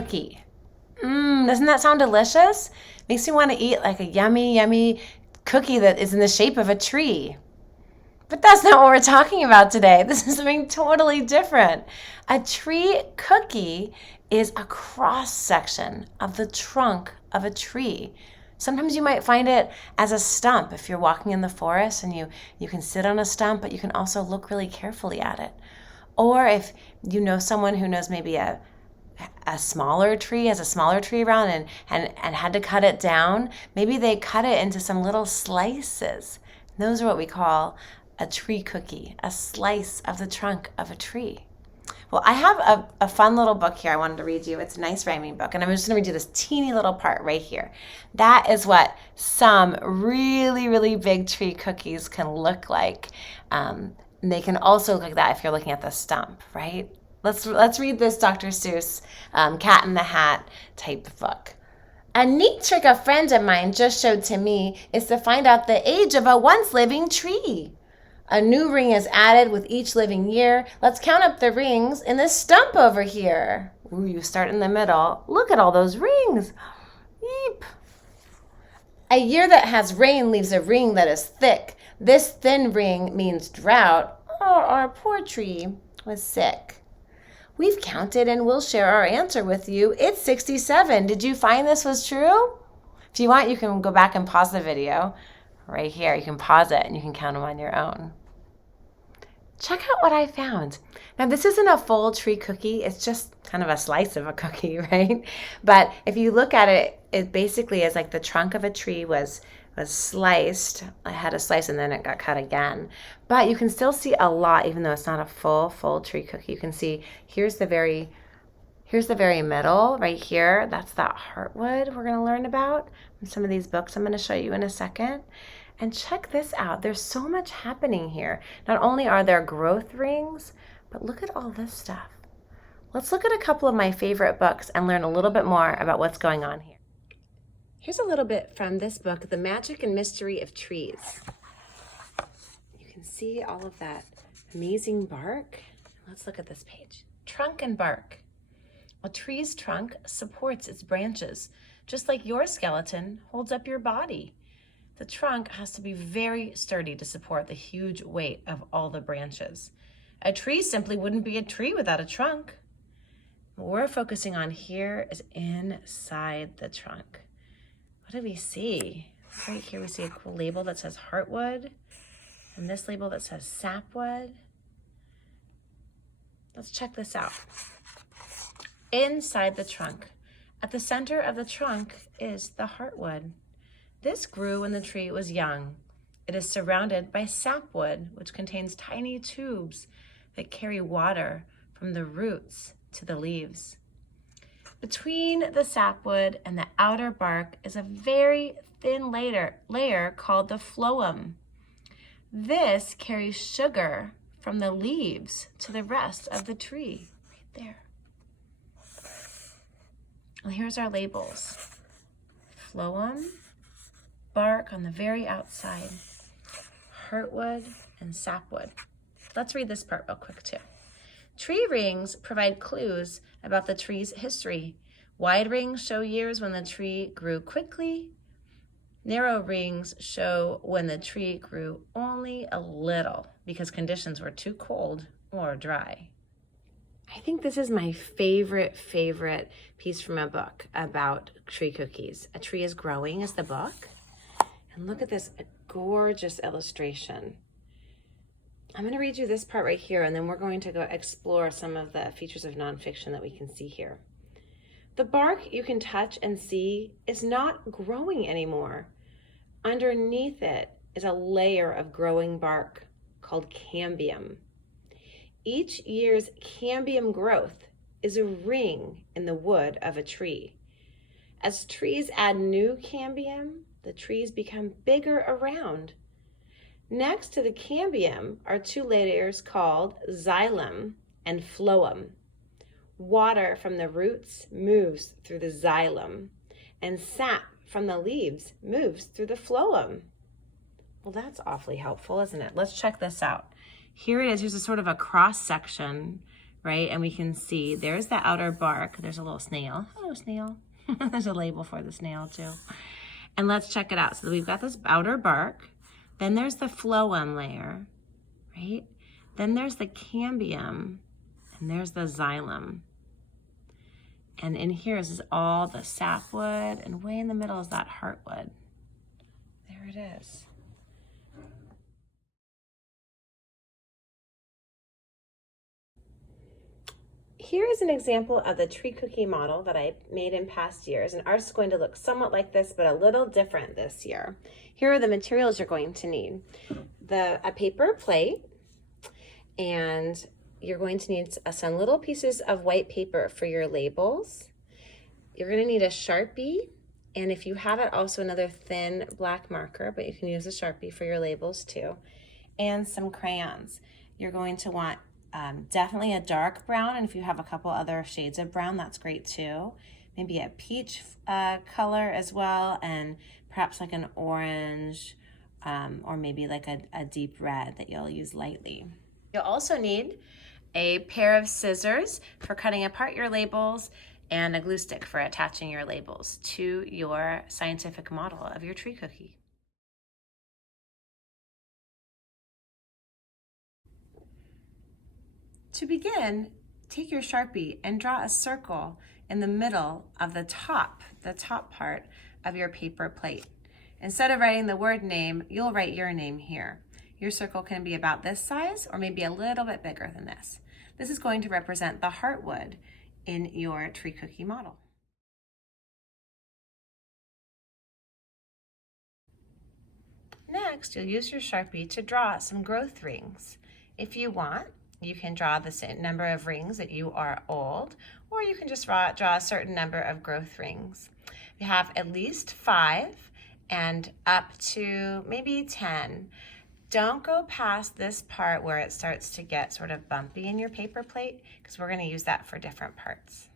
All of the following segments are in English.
cookie. Doesn't that sound delicious? Makes me want to eat like a yummy, yummy cookie that is in the shape of a tree. But that's not what we're talking about today. This is something totally different. A tree cookie is a cross section of the trunk of a tree. Sometimes you might find it as a stump if you're walking in the forest and you can sit on a stump, but you can also look really carefully at it. Or if you know someone who knows maybe a smaller tree, has a smaller tree around and had to cut it down, maybe they cut it into some little slices. Those are what we call a tree cookie, a slice of the trunk of a tree. Well, I have a fun little book here I wanted to read you. It's a nice rhyming book, and I'm just going to read you this teeny little part right here. That is what some really, really big tree cookies can look like. They can also look like that if you're looking at the stump, right? Let's read this Dr. Seuss Cat in the Hat type book. A neat trick a friend of mine just showed to me is to find out the age of a once living tree. A new ring is added with each living year. Let's count up the rings in this stump over here. Ooh, you start in the middle. Look at all those rings. Yeep. A year that has rain leaves a ring that is thick. This thin ring means drought. Oh, our poor tree was sick. We've counted and we'll share our answer with you. It's 67. Did you find this was true? If you want, you can go back and pause the video. Right here, you can pause it and you can count them on your own. Check out what I found. Now, this isn't a full tree cookie. It's just kind of a slice of a cookie, right? But if you look at it, it basically is like the trunk of a tree was sliced. I had a slice and then it got cut again. But you can still see a lot, even though it's not a full tree cookie. You can see here's the very middle right here. That's that heartwood we're going to learn about in some of these books I'm going to show you in a second. And check this out. There's so much happening here. Not only are there growth rings, but look at all this stuff. Let's look at a couple of my favorite books and learn a little bit more about what's going on here. Here's a little bit from this book, The Magic and Mystery of Trees. You can see all of that amazing bark. Let's look at this page. Trunk and bark. A tree's trunk supports its branches, just like your skeleton holds up your body. The trunk has to be very sturdy to support the huge weight of all the branches. A tree simply wouldn't be a tree without a trunk. What we're focusing on here is inside the trunk. What do we see? Right here we see a cool label that says heartwood, and this label that says sapwood. Let's check this out. Inside the trunk, at the center of the trunk is the heartwood. This grew when the tree was young. It is surrounded by sapwood, which contains tiny tubes that carry water from the roots to the leaves. Between the sapwood and the outer bark is a very thin layer called the phloem. This carries sugar from the leaves to the rest of the tree, right there. Well, here's our labels. Phloem, bark on the very outside, heartwood, and sapwood. Let's read this part real quick too. Tree rings provide clues about the tree's history. Wide rings show years when the tree grew quickly. Narrow rings show when the tree grew only a little because conditions were too cold or dry. I think this is my favorite piece from a book about tree cookies. A Tree is Growing is the book. And look at this gorgeous illustration. I'm going to read you this part right here, and then we're going to go explore some of the features of nonfiction that we can see here. The bark you can touch and see is not growing anymore. Underneath it is a layer of growing bark called cambium. Each year's cambium growth is a ring in the wood of a tree. As trees add new cambium, the trees become bigger around. Next to the cambium are two layers called xylem and phloem. Water from the roots moves through the xylem, and sap from the leaves moves through the phloem. Well, that's awfully helpful, isn't it? Let's check this out. Here it is. Here's a sort of a cross section right? And we can see there's the outer bark. There's a little snail. Hello, snail. There's a label for the snail too. And let's check it out. So we've got this outer bark. Then there's the phloem layer, right? Then there's the cambium, and there's the xylem. And in here is all the sapwood, and way in the middle is that heartwood. There it is. Here is an example of the tree cookie model that I made in past years, and ours is going to look somewhat like this, but a little different this year. Here are the materials you're going to need. A paper plate, and you're going to need some little pieces of white paper for your labels. You're going to need a Sharpie, and if you have it, also another thin black marker, but you can use a Sharpie for your labels too, and some crayons. You're going to want definitely a dark brown, and if you have a couple other shades of brown, that's great too. Maybe a peach color as well, and perhaps like an orange, or maybe like a deep red that you'll use lightly. You'll also need a pair of scissors for cutting apart your labels and a glue stick for attaching your labels to your scientific model of your tree cookie. To begin, take your Sharpie and draw a circle in the middle of the top part of your paper plate. Instead of writing the word name, you'll write your name here. Your circle can be about this size or maybe a little bit bigger than this. This is going to represent the heartwood in your tree cookie model. Next, you'll use your Sharpie to draw some growth rings. If you want, you can draw the same number of rings that you are old, or you can just draw a certain number of growth rings. You have at least 5 and up to maybe 10. Don't go past this part where it starts to get sort of bumpy in your paper plate, because we're going to use that for different parts.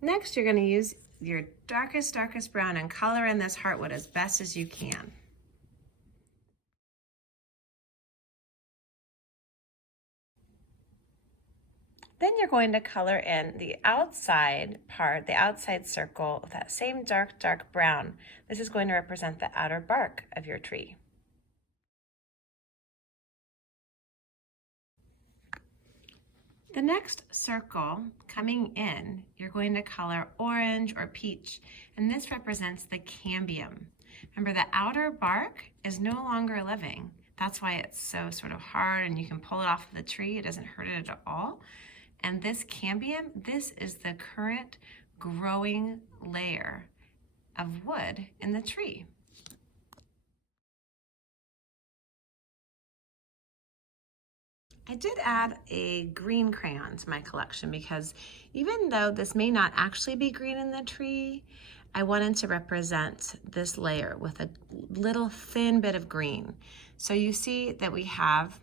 Next, you're going to use your darkest brown and color in this heartwood as best as you can. Then you're going to color in the outside part, the outside circle with that same dark brown. This is going to represent the outer bark of your tree. The next circle coming in, you're going to color orange or peach, and this represents the cambium. Remember, the outer bark is no longer living. That's why it's so sort of hard, and you can pull it off of the tree. It doesn't hurt it at all. And this cambium, this is the current growing layer of wood in the tree. I did add a green crayon to my collection because even though this may not actually be green in the tree, I wanted to represent this layer with a little thin bit of green. So you see that we have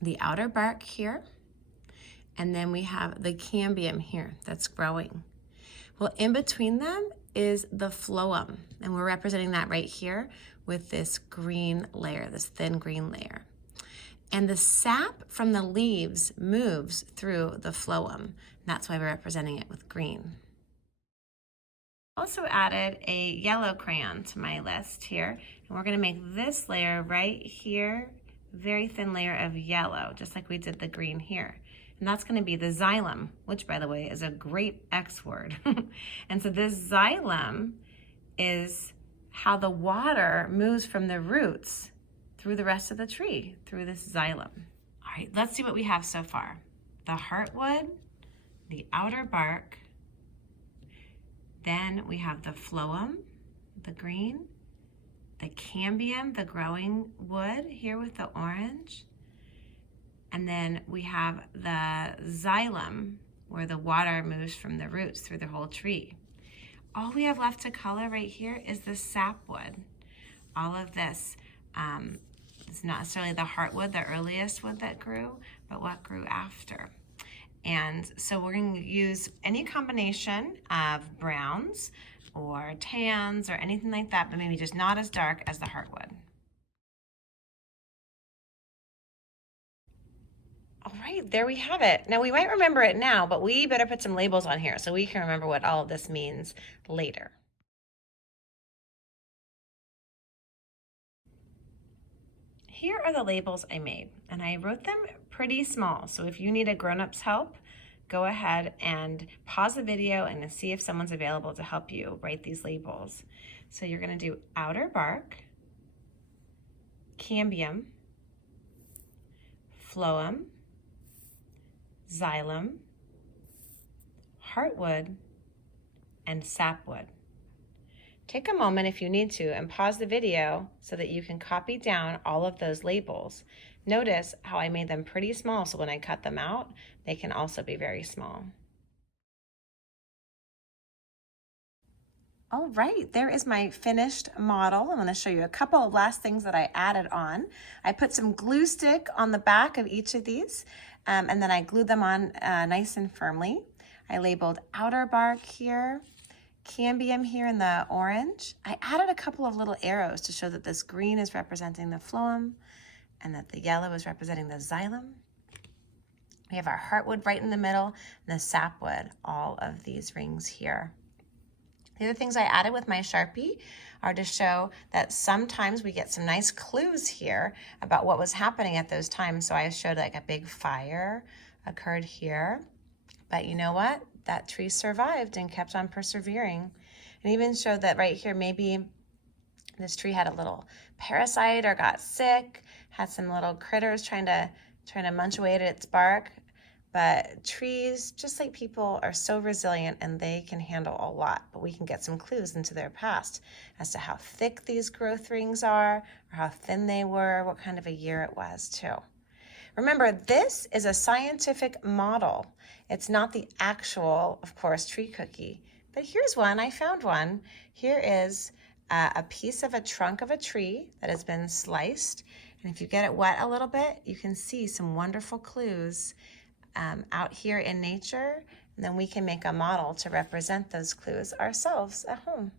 the outer bark here, and then we have the cambium here that's growing. Well, in between them is the phloem, and we're representing that right here with this green layer, this thin green layer. And the sap from the leaves moves through the phloem. And that's why we're representing it with green. Also added a yellow crayon to my list here. And we're going to make this layer right here, very thin layer of yellow, just like we did the green here. And that's going to be the xylem, which, by the way, is a great X word. And so this xylem is how the water moves from the roots through the rest of the tree, through this xylem. All right, let's see what we have so far. The heartwood, the outer bark, then we have the phloem, the green, the cambium, the growing wood here with the orange, and then we have the xylem, where the water moves from the roots through the whole tree. All we have left to color right here is the sapwood. All of this, it's not necessarily the heartwood, the earliest wood that grew, but what grew after. And so we're going to use any combination of browns or tans or anything like that, but maybe just not as dark as the heartwood. All right, there we have it. Now we might remember it now, but we better put some labels on here so we can remember what all of this means later. Here are the labels I made, and I wrote them pretty small. So if you need a grown-up's help, go ahead and pause the video and see if someone's available to help you write these labels. So you're gonna do outer bark, cambium, phloem, xylem, heartwood, and sapwood. Take a moment if you need to and pause the video so that you can copy down all of those labels. Notice how I made them pretty small, so when I cut them out, they can also be very small. All right, there is my finished model. I'm going to show you a couple of last things that I added on. I put some glue stick on the back of each of these, and then I glued them on nice and firmly. I labeled outer bark here, cambium here in the orange. I added a couple of little arrows to show that this green is representing the phloem and that the yellow is representing the xylem. We have our heartwood right in the middle and the sapwood, all of these rings here. The other things I added with my Sharpie are to show that sometimes we get some nice clues here about what was happening at those times. So I showed like a big fire occurred here, but you know what? That tree survived and kept on persevering. And even showed that right here, maybe this tree had a little parasite or got sick, had some little critters trying to munch away at its bark. But trees, just like people, are so resilient and they can handle a lot. But we can get some clues into their past as to how thick these growth rings are, or how thin they were, what kind of a year it was too. Remember, this is a scientific model. It's not the actual, of course, tree cookie. But here's one, I found one. Here is a piece of a trunk of a tree that has been sliced. And if you get it wet a little bit, you can see some wonderful clues out here in nature, and then we can make a model to represent those clues ourselves at home.